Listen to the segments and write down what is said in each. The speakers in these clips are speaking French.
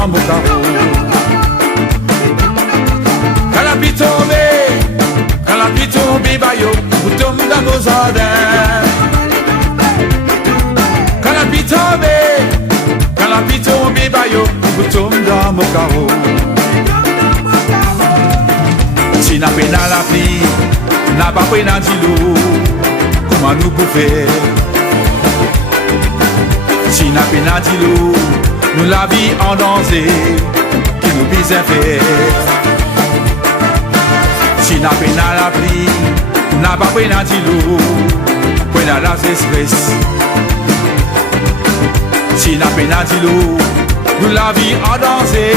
dans mon carreau. Quand la pluie tombe, bayo, vous tombez dans vos jardins. Quand la pluie tombe, bayo, vous tombez dans mon carreau. Si n'a pas la pluie, n'a pas pris dans l'eau, comment nous pouvons faire? Si n'a pas dans l'eau, nous la vie en danger, qui nous bise faire. Si n'a pas la pluie, n'a pas pris dans l'eau, pour la espèces. Si n'a pas dans l'eau, nous la vie en danger,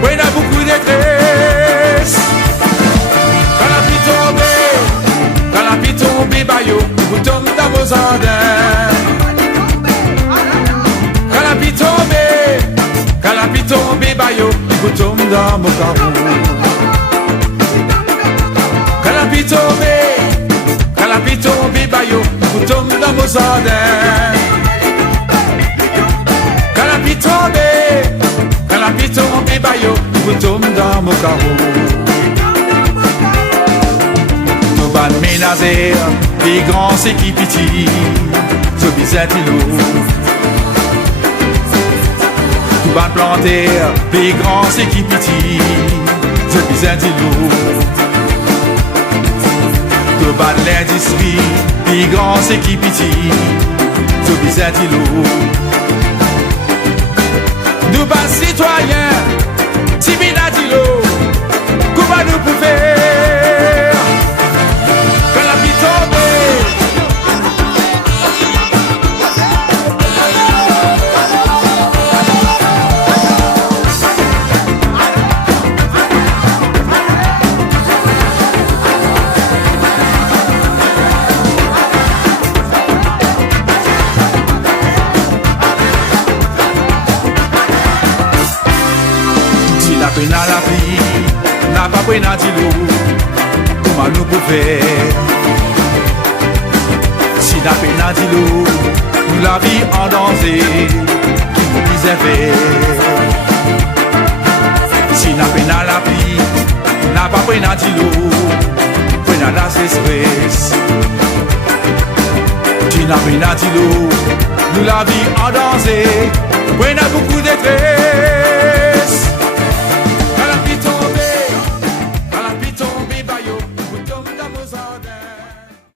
pour la beaucoup de détresse. Quand la pluie tombe, bayo, vous tombez dans vos jardins. Quand la pluie tombe, bayo, vous tombez dans mon carreau. Quand la pluie tombe, bayo, vous tombez dans vos jardins. Quand la pluie tombe, bayo, vous tombez dans mon carreau. Ménager, les grands c'est qui pitié, ce bizarre l'eau. Tout va planter, les grands c'est qui pitié, ce bizarre l'eau. Tout va l'industrie, les grands c'est qui pitié, ce bizarre l'eau. Nous va citoyens, si bien à l'eau, comment nous pouvons faire? N'a la pluie, n'a pas pris dans l'eau, comment nous pouvons faire? Si n'a pas dans l'eau, nous la vie en danger, qui nous disait faire. Si n'a pas dans la pluie, n'a pas pris dans l'eau, pour la espèce. Si n'a pas dans l'eau, nous la vie en danger, pour beaucoup de détresse.